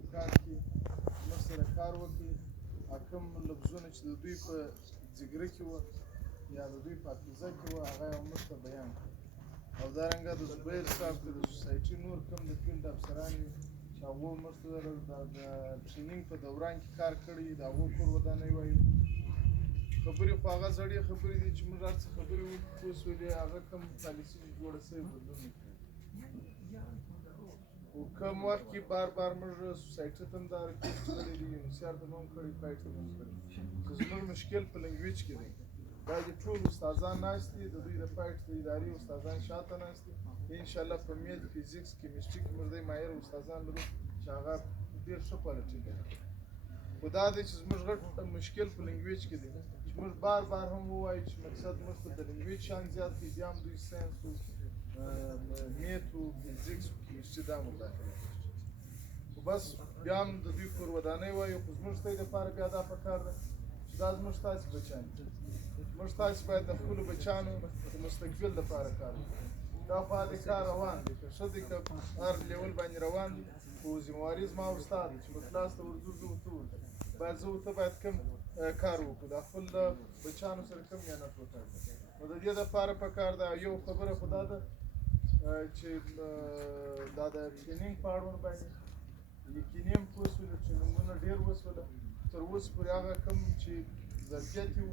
چوکاټ کې موږ سره کار وکړي، کوم لفظونه چې د دوی په ځګره کې وو یا د دوی په حافظه کې وو هغه یې موږ ته بیان کړي. او دارنګه د زبیر صاحب که د سوسایټي نور کوم د فیلډ افسران وي چې هغو موږ ته د ټرینینګ په دوران کې کار کړی، د هغو کور ودانۍ وایو. خبرې خو هغه زړې خبرې دي چې موږ هر څه خبرې وکړو سولې هغه کوم پالیسي چې جوړه سوې بدلون نه کړي. خو کوم وخت کې بار بار موږ سوسایټي ته هم دا ریکویسټ کړی دي، یونیسیار ته مو هم کړی، پایټ ته مو هم کړی چې زموږ مشکل په لنګویج کې دی. دا د ټول استادان ناست دي، د دوی د پایټ د ادارې استادان شاته ناست دي. انشاءالله په میت، فزیکس، کیمسټري کې موږ ماهر استادان لرو چې هغه ډېر ښه کوالټي لري. خو دا دی چې زموږ غټ مشکل په لنګویج کې دی چې موږ بار بار هم ووایو چې مقصد موږ ته د لنګویج شان زیات دی، بیا هم دوی ساینس و، میت و، فزیکس و، کیمسټري دا موږ داخله کړي. خو بس بیا هم د دوی کور ودانۍ وایو. خو زموږ ته یې دپاره بیا دا پکار ده چې دا زموږ ستاسې بچیان دي. موږ تاسې باید د خپلو بچیانو د مستقبل لپاره کار وکړو. دا خو هلې کار روان دی، که ښه دی که هر لیول باندې روان دی، خو ذمهواري زما او ستا ده چې په کلاس ته ورځو زه ورته ورځم. باید زه ورته باید کوم کار وکړو، دا خپل بچیانو سره کوم محنت وکړو. نو د دې دپاره پکار ده. یو خبره خو دا ده چې دا د ټرینینګ په اړوند باندې یقیني هم پوه شولو، ټرینینګونه ډېر وشوله. تر اوسه پورې هغه کوم چې ظرفیت یې و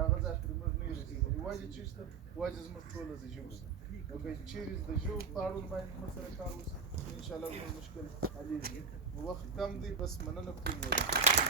هغه ځای پورې موږ نه یو رسېدلي. وجه چی شته؟ وجه زموږ ټوله د ژبو سره. نو که چیرې د ژبو په اړوند باندې موږ سره کار وشي، انشاءالله زموږ مشکل حلېږي. وخت کم دی، بس مننه کوم.